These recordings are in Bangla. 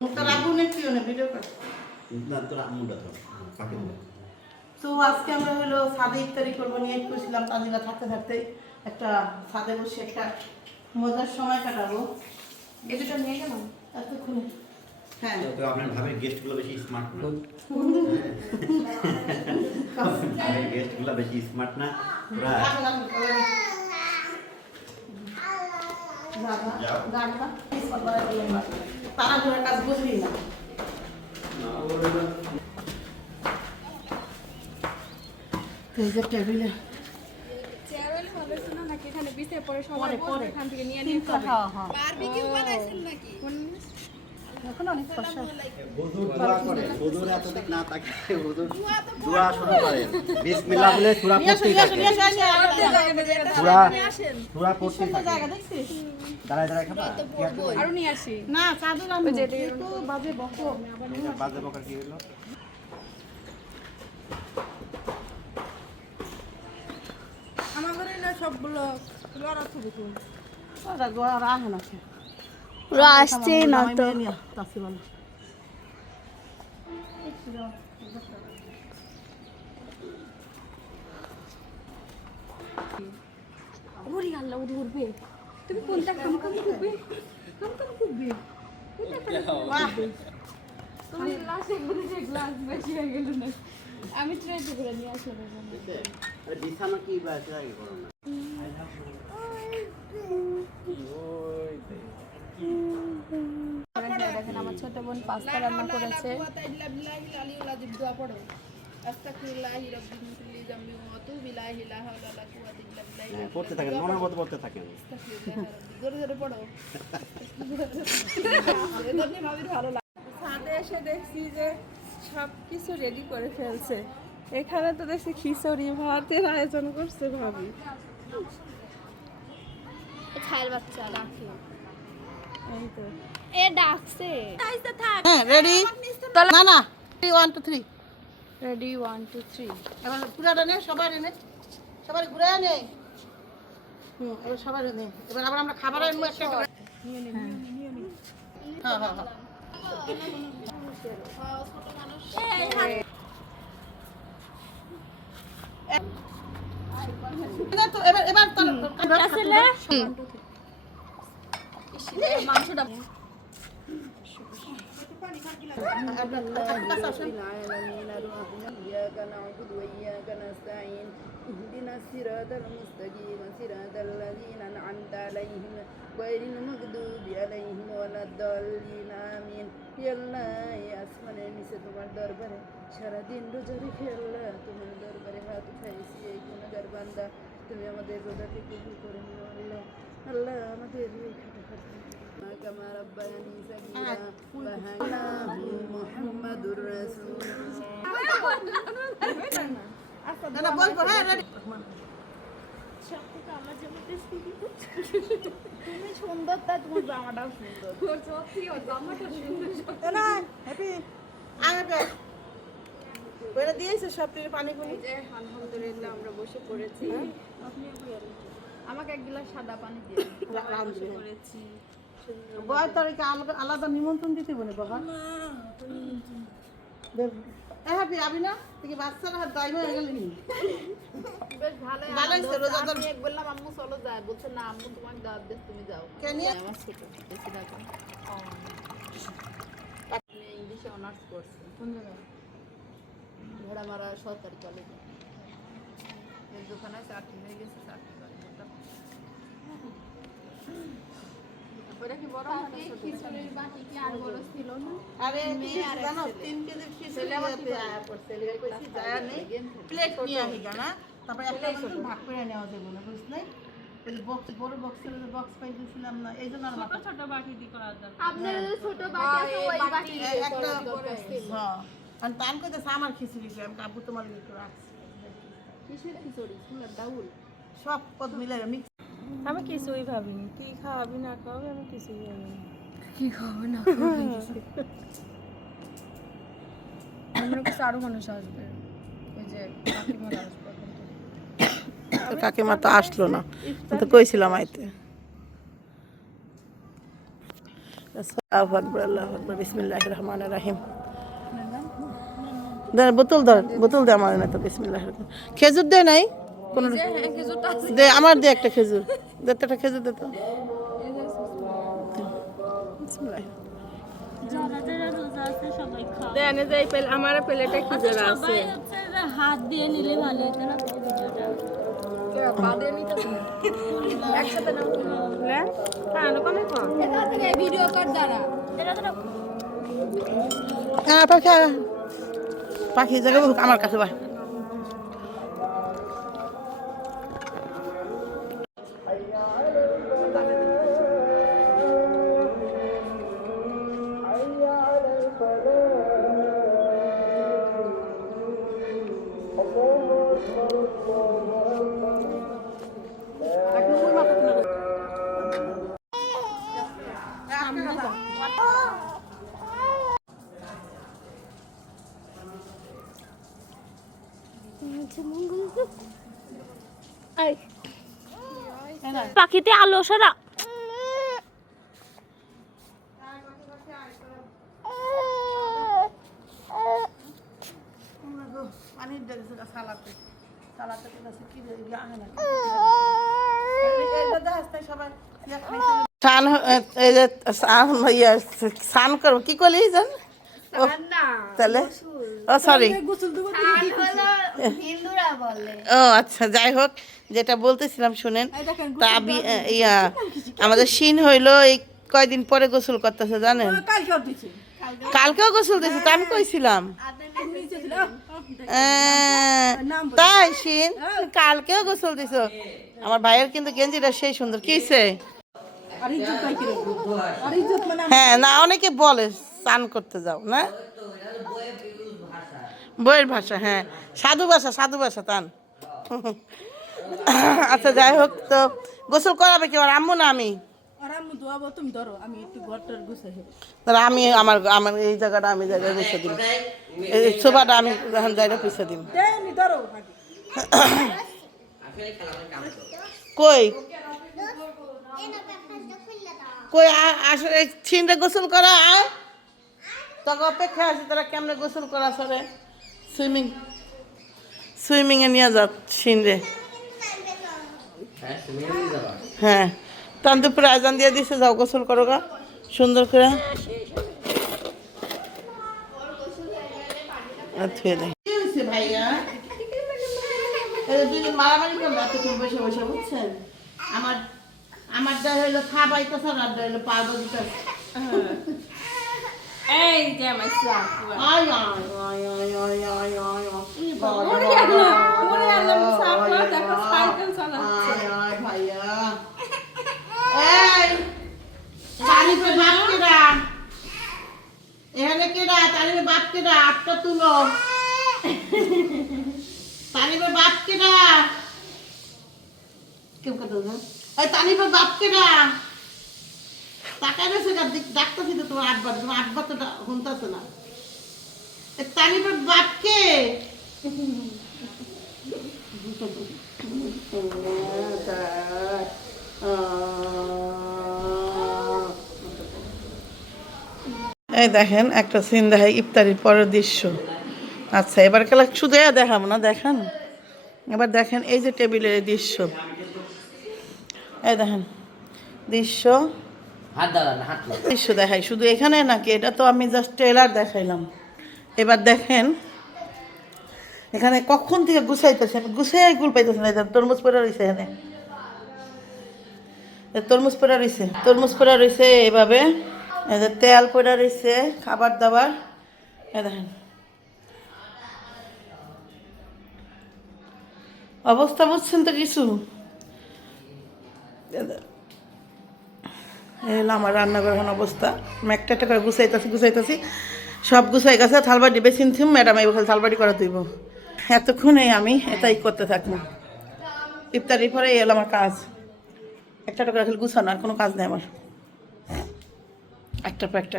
তো আজকে আমরা হলো ছাদে ইফতারি করবো নিয়ে করছিলাম, তাজিরা থাকতে থাকতে একটা ছাদে বসে একটা মজার সময় কাটাবো। এই দুটো নিয়ে গেলাম এতক্ষণ। হ্যাঁ তো আপনার ভাবে গেস্টগুলো বেশি স্মার্ট না, গেস্টগুলো বেশি স্মার্ট না, তারা ঘরের কাজ বুঝবি না। এই যে টেবিলে এখন অনেক কষ্ট। বধুর এতদিক না থাকে, বধুর দোয়া শুরু করে বিসমিল্লাহ বলে সূরা পড়তেই থাকে, সূরা পড়তেই থাকে। দাঁড়ায় দাঁড়ায় খাবা আরো নিয়ে আসি না চাদর আনবো তো বাজে বকো বাজে বকার কি হলো? আমার ঘরে না সবগুলো লড়া ছবি তুল ওরা গোয়া রাখে না ওরা আসছে না তো তাসি বলো ওরে আল্লাহ ওরে উঠবে তুমি কোনটা কাম করবে তুমি লাস্ট একবার যে গ্লাস বেশি হয়ে গেল না আমি ট্রাই করে নিয়ে আসলাম আরে বিছানা কি বাজে আগে করো না। দেখেন আমার ছোট বোন পাস্তা রান্না করেছে। পড়তে থাকেন, মনের মতো পড়তে থাকেন। ছাদে এসে দেখছি যে সব কিছু রেডি করে ফেলছে। এখানে তো দেখছি খিচুড়ি ভাতের আয়োজন করছে ভাবি। খায়ের বাচ্চা ডাকে এই তো এ ডাকছে হ্যাঁ রেডি না না 1 2 3 রেডি 1 2 3 এবার পুরাটা নে সবার এনে সবার ঘুরে নে এবার সবার নে এবার আবার আমরা খাবার আনবো একটা করে হ্যাঁ হ্যাঁ হ্যাঁ এবার এবার আসলে মাংসটা اهدنا الصراط المستقيم صراط الذين أنعمت عليهم غير المغضوب عليهم ولا الضالين آمين يا الله আসমানে নিচে তোমার দরবারে সারা দিন রোজা রেখে আল্লাহ তোমার দরবারে হাত উঠাইছি এই গুনাহগার বান্দা তুমি আমাদের রোজাকে কবুল করে নিও আল্লাহ। আল্লাহ আমাদের এই খাটাখাটি كما ربياني صغيرا وهداه محمد رسول না বলবো হ্যাঁ রেডি তুমি সুন্দর তা তোমার জামাটাও সুন্দর না হ্যাপি আগে বলে দিয়েছে সব পানি পানি আলহামদুলিল্লাহ আমরা বসে পড়েছি। আমাকে এক গ্লাস সাদা পানি দিয়ে বসে পড়েছি। বয় তারিখে আলাদা নিমন্ত্রণ দিতে বলে বাবা হ্যাপি আবি না তুই বাচ্চারা হাত দাইমা হয়ে গেলি বেশ ভালোই ভালোই ছিল রোজাদার আমি এক বললাম আম্মু চলো যায়, বলছে না আম্মু তোমাকে দাওয়াত দিস তুমি যাও। কেন আমার ছোট বেশি টাকা ইংলিশে অনার্স করছে কোন জায়গায়? ভেড়ামারা সরকারি কলেজে এই দোকানে চাকরি হয়ে গেছে, চাকরি করে ওটা কি বড় না ছোট? খিচুড়ির বাটি কি আর বড় ছিল না? আরে মেয়ে আর জানো 3 কেজি খিচুড়ি আতে আয়া পড়ছে লে কইছি যায় নাই প্লেট নিয়ে আহি গানা তারপর একটা ভাগ করে নেওয়া যাবে না বুঝলে ওই বক্স বড় বক্সের বক্স পাই দিছিলাম না এইজন্য আর মাথা ছোট বাটি দি করা দরকার। আপনাদের ছোট বাটি আছে ওই বাটি একটা হ্যাঁ আর টাইম কইতে আমার খিচুড়ি আমি আব্বু তোমার লিখে রাখছি কিসের খিচুড়ি ফুলের ডাউল সব পদ মিলে মিক্স আমি কিছুই ভাবিনি, কি খাওয়াবি না খাওয়াবি আমি কিছুই ভাবিনি। কি খাবে না আমার কাছে আরো মানুষ আসবে, ওই যে কাকিমারা আসবে। কাকিমা তো আসলো না তো কইছিলাম আইতে আল্লাহু আকবার, আল্লাহু আকবার, বিসমিল্লাহির রহমানির রহিম। ধর বোতল দে আমার না তো, বিসমিল্লাহির রহমানির রহিম। খেজুর দে নাই কোনো দে, আমার দে একটা খেজুর দে, তো একটা খেজুর দে তো। বিসমিল্লাহির যারা যারা রোজা আছে সবাই খাও। দেন এই যে এই আমার প্লেটে কি আচ্ছা, যারা আছে সবাই হচ্ছে যে হাত দিয়ে নিলে ভালো হতো না ভিডিওটা? পা দিয়ে নিতে একসাথে নাও লে হ্যাঁ কমে কম এটা থেকে ভিডিও কর দ্বারা এটা তো হ্যাঁ পাখি পাখি জায়গা আমার কাছে বা পাখিতে আলো সারা স্নান করবো কি করলি জান তাহলে ও সরি ও আচ্ছা, যাই হোক যেটা বলতেছিলাম শুনেন। তা আমাদের শিন হইলো এই কয়দিন পরে গোসল করতেছে জানেন, কালকেও গোসল দিয়েছে তো আমি কইছিলাম তাই শিন কালকেও গোসল দিছ। আমার ভাইয়ের কিন্তু গেঞ্জিটা সেই সুন্দর কিছে। হ্যাঁ না, অনেকে বলে স্নান করতে যাও না, বইয়ের ভাষা, হ্যাঁ সাধু ভাষা তান। আচ্ছা যাই হোক, তো গোসল করাবে কি, আর আম্মু না আমি? আমি আমার আমার এই জায়গাটা আমি জায়গায় বসে দিন, এই সোফাটা আমি যখন জায়গা পিছিয়ে দিন। কই কই আসলে ছিনরে গোসল করা তোকে অপেক্ষা আছে, তারা কেমনে গোসল করা সরে সুইমিং এ নিয়ে যা ছিনরে। হ্যাঁ তখন দুপুরে আজান দিয়ে দিছে, যাও গোসল করো গা সুন্দর করে থুয়ে দেয়। কি হয়েছে ভাইয়া, মারামারি করলো এতক্ষণ বসে বসে, বুঝছেন? আমারটা হইলো খাবাইতেছে আর আড্ডা হইলো পা দিতেছে। এই যে আমার স্যার আয় আয় আয় আয় আয় আয় আয় ওরে আল্লাহ সাফা দেখো সাইকেল চালাচ্ছে। আয় আয় ভাইয়া, এই তারিফের বাপ কেডা এখানে, কেডা তারিফের বাপ কেডা? আপটা তুলো, তারিফের বাপ কেডা? কেউ কথা না, ওই তারিফের বাপ কেডা? তাকাই রয়েছে ডাকতেছি তো তোমার আব্বা তো শুনতেছে না। তারিফের বাপ কে? এই দেখেন একটা সিন দেখায় ইফতারির পরের দৃশ্য। আচ্ছা এবার খেলা শুধু দেখাবো না, দেখেন এবার দেখেন এই যে টেবিলের দৃশ্য, এই দেখেন দৃশ্য দৃশ্য দেখাই শুধু এখানে নাকি, এটা তো আমি জাস্ট ট্রেলার দেখাইলাম। এবার দেখেন এখানে কখন থেকে গুছাইতেছেন, গুছাই গুল পাইতেছেন। তরমুজ পড়া রয়েছে, এখানে তরমুজ পড়া রয়েছে এভাবে, তেল পড়া রয়েছে, খাবার দাবার। এ দেখেন অবস্থা, বুঝছেন তো কিছু? এলো আমার রান্নাঘর অবস্থা, আমি একটা একটা করে গুছাইতেছি সব গুছাই গেছে। থালবাটি বেশি থিম ম্যাডাম এই খালি থালবাটি করে দিব, এতক্ষণে আমি এটাই করতে থাকবো। ইফতারির পরে এলো আমার কাজ, একটা করে খালি গুছানো, আর কোনো কাজ নেই আমার। একটার পর একটা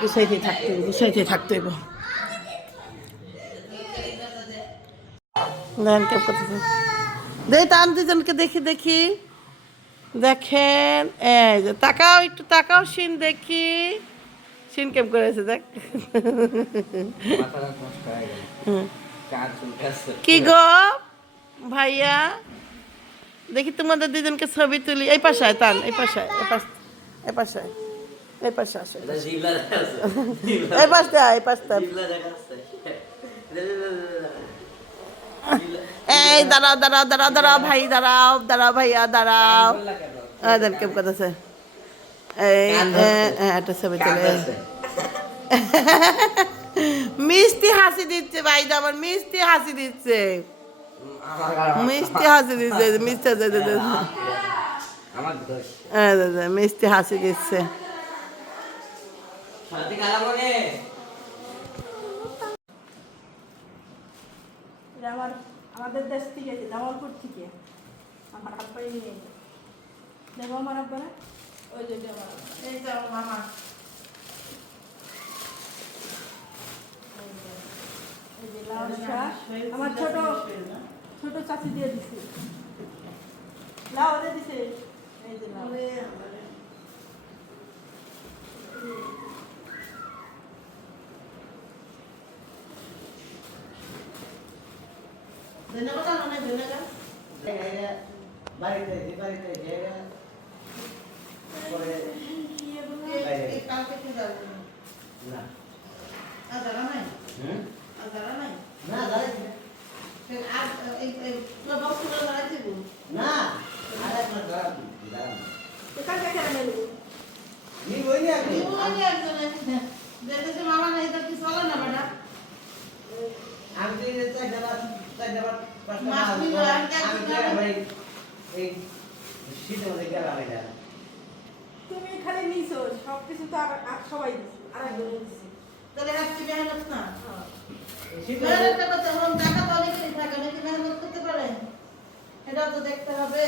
গুছাইতে থাকতে হইব। দেখেন কেউ করতেছে, দেখি তো আনতিজনকে দেখি দেখেন এই যে তাকাও, একটু তাকাও সিন দেখি। সিন কেম করেছে দেখ। মাথাটা নষ্ট হয়ে গেল। হুম। কার চুলকাচ্ছে? কি গো ভাইয়া, দেখি তোমাদের দুজনকে ছবি তুলি। এই পাশায় টান, এই পাশায়, এই পাশে, এই পাশায়, এই পাশে আসো। এটা জিবলা দেখাচ্ছে। এই পাশটা, এই পাশটা। জিবলা দেখাচ্ছে। এই দাঁড়াও দাঁড়াও দাঁড়াও দাঁড়াও ভাই, দাঁড়াও দাঁড়াও ভাইয়া দাঁড়াও। দেন কেম করতেছে। এই একটা ছবি তুলে। মিষ্টি হাসি দিচ্ছে ভাই, আমার মিষ্টি হাসি দিচ্ছে, মিষ্টি হাসি দিচ্ছে, মিষ্টি আমার দোষ। মিষ্টি হাসি দিচ্ছে। সাথী কালা বলে। আমাদের দেশ থেকে জামালপুর থেকে আমার আব্বাই নিয়ে দেখো আমার আব্বারা ওই যে আমার এই যে আমার মামা। এই যে লাউ শাক আমার ছোট ছোট চাচি দিয়ে দিছে, লাউ দিয়ে দিছে, এই যে লাউ। ধন্যবাদ অনেক ধন্যবাদ। বাড়িতে বাড়িতে জায়গা পরে কালকে কি যাবো না আর দাঁড়া নাই, হুম আর দাঁড়া নাই। না দাঁড়াইছি আর এই বক্সগুলো দাঁড়াই দেবো না আর একবার দাঁড়াবি দাঁড়াবি এখান থেকে নেব নি বইনি আপনি দেখেছি মামা নাই তো কি চলে না বেটা। আমি তো এই চারটা পাঁচটা মাছ নিব, আর কি আমি তো ভাই এই শীতের মধ্যে গেলাম এটা তুমি খালি নিছো সব কিছু তো আর সবাই দিছে আর একজন দিছে তাহলে রাখছি মেহনত না। শীতের মেহনত করতে হবে, টাকা তো অনেকেরই থাকে, অনেকে মেহনত করতে পারে, এটাও তো দেখতে হবে।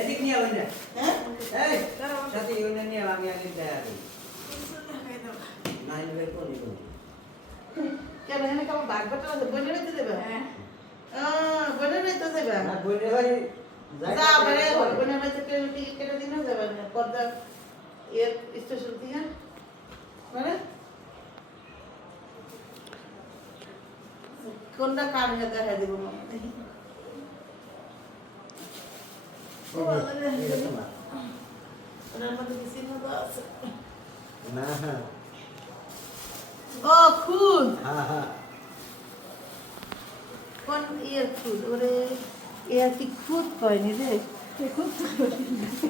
এদিক নিয়ে ওই না হ্যাঁ এই সাথে ওই না নিয়ে আমি আগে দেখা করি নাই বের করি কেন এখানে কেমন বাঘ বাটা আছে, বইলে নিতে দেবে? হ্যাঁ বইলে নিতে দেবে? না বইলে ভাই যা বেড়ে বইলে নিতে টিকিট কেটে দিন যাবে না পর্দা এর স্টেশন থেকে মানে কোনটা কার হয়ে দেখা দিব মামা দেখি। ওটার মধ্যে কি চিহ্ন দেওয়া আছে? না ও খুদ, হ্যাঁ হ্যাঁ কোন ইয়ের খুদ? ওরে এর কি খুদ কয়নি রে, খুদ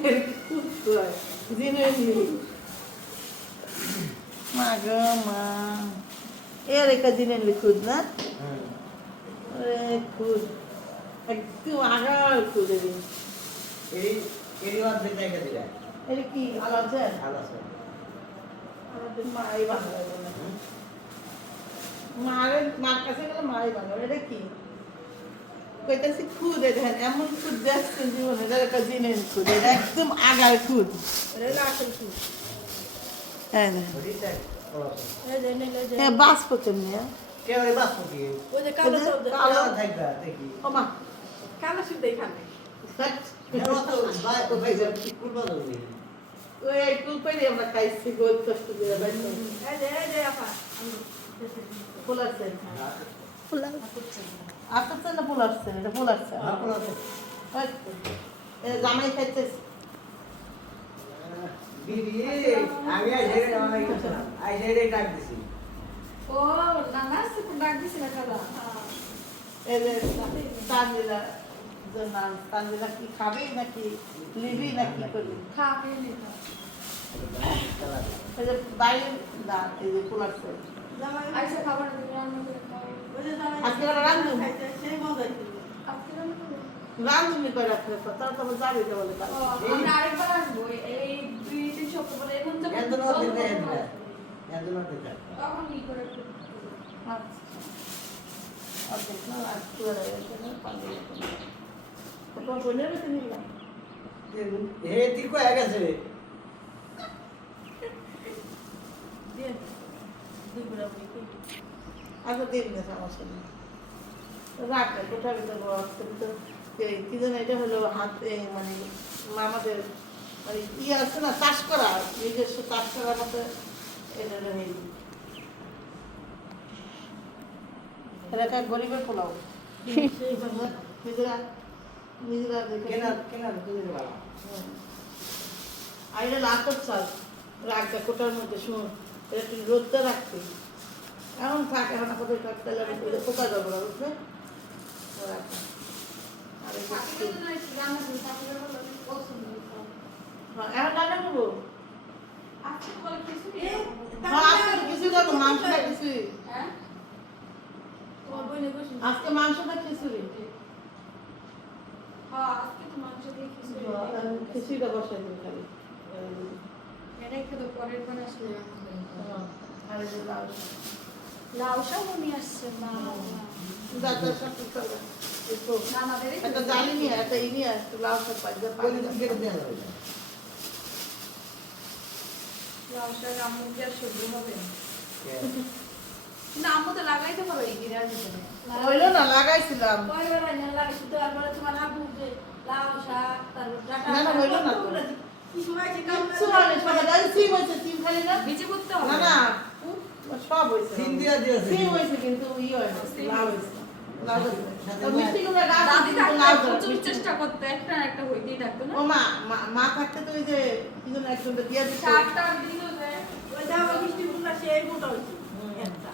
এর কি খুদ কয় জিনুইনলি। মা গো মা, এর একটা জিনুইনলি খুদ না? ওরে খুদ একদম আগার খুদ। এই এই বাদ দেখা দিলা এটা কি আলাদা? ভালো আছে আমাদের মাই বাংলায় বলে, মার কাছে গেলে মাই বাংলা। এটা কি কইতাছি খুদ, দেখেন এমন খুদ দেখছেন জীবনে, এটা একটা জিনের খুদ, এটা একদম আগার খুদ। এটা হলো আসল কি হ্যাঁ না ওদিকটা ভালো আছে এই যে নিলে যে হ্যাঁ বাস করতেন না কে ওই বাস কি ওই যে কালো সব কালো থাকবা দেখি ও মা কালো শুধু এখানে এর তো ভাই ভাই কুরবা দৌড়ি ওই কুল পাইলে আমরা খাইছি বহুত কষ্ট করে বাইতে এই যে আপা ফুল আসছে, ফুল আসছে না ফুল আসছে, এটা ফুল আসছে। হ্যাঁ কোন আছে জামাই খাইছে বিবি আমি আই যেরে আমার আই যেরে ডাক দিছি ও নানা সে ডাক দিছে না খালা এই যে তানজিলা নাম, তানজিলা কি খাবে নাকি লিবি নাকি করবি? খাবে না এই যে বাইরে না, এই যে ফুল আসছে। জামাই আইসা খাবার দিবে রান্না করে খাও ওই যে জামাই আজকে ওরা রান্ধুন, খাইছে সেই মজা ছিল আপনি রান্না করবেন রান্ধুনি করে রাখতে তারা তো যাবে তো বলে ও আমরা আরেকবার আসবো এই 2-3 সপ্তাহ পরে এখন তো এত না দিতে এত না দিতে তখন কি করে এ তুই কই গেছে আচ্ছা দিন না সমস্যা নেই, রাখলে কোথায় ভিতরে বক্স কি যেন এটা হলো হাতে মানে আমাদের মানে ইয়ে আছে না চাষ করা নিজস্ব চাষ করার মতো এটা নেই এটা গরিবের পোলাও নিজেরা নিজেরা দেখে আর এটা লাখর চাল রাখবে কোটার মধ্যে শুনুন এটা একটু রোদটা রাখতে এমন থাক এখন আমাদের তেলের মধ্যে পোকা যাবো না বুঝলে রাখবে আর এটা একটু- হ্যাঁ, এখন রান্না করবো আজকে বলে খিচুড়ি হ্যাঁ আজকে কিছু করবো মাংসটা খিচুড়ি হ্যাঁ তোমার বইনে বসে আজকে মাংসটা খিচুড়ি হ্যাঁ আজকে তো মাংস দিয়ে খিচুড়ি খিচুড়িটা বসাই দিন খালি এটাই খেতে পরের বার আসলে আর এই যে লাউ লাউ শাক নিয়ে আসছে মা দাদা সব ঠিক করবে একটু আমাদের একটা জালি নিয়ে একটা ই নিয়ে একটু লাউ সব পাই পানি লাউ শাক আম্মু দিয়ে সবজি হবে না আম্মু তো লাগাইতে পারো এই গিরার ভিতরে হইলো না লাগাইছিলাম কয়বার আইনা লাগাইছি তো একবার তোমার আব্বু যে লাউ শাক তারপর ডাটা না, না, হইলো না তো। কিছু হয়েছে কাম কিচ্ছু হয়নি সবাই জানি সিম হয়েছে সিম খালি না বিচি করতে না হবে না সব হয়েছে সিম দিয়া দিয়েছে। সিম হয়েছে কিন্তু ই হয় না লাউ হয়েছে লাউ হয়েছে তো মিষ্টি কুমড়া গাছ দাদি কিন্তু থাকতে লাউ ধরে, প্রচুর মিষ্টি- চেষ্টা করতে একটা না একটা হইতেই থাকতো না ও মা থাকতে তো ওই যে কি যেন একজন দিয়ে দিচ্ছে শাকটা দিল যে ওই যা ওই মিষ্টি কুমড়া সেই মোটা হয়েছে একটা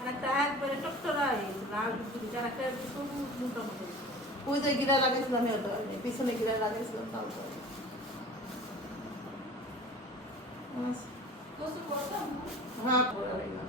আর একটা একবারে টকটরা হয়েছে লাল মিষ্টি যার একটা সবুজ মোটা মোটা হয়েছে। ওই যে গিরা লাগাইছিলাম আমি ওটা হয়নি পিছনে গিরা লাগাইছিলাম তাও তো হয়নি। কচু করতাম হ্যাঁ পড়ে রইলাম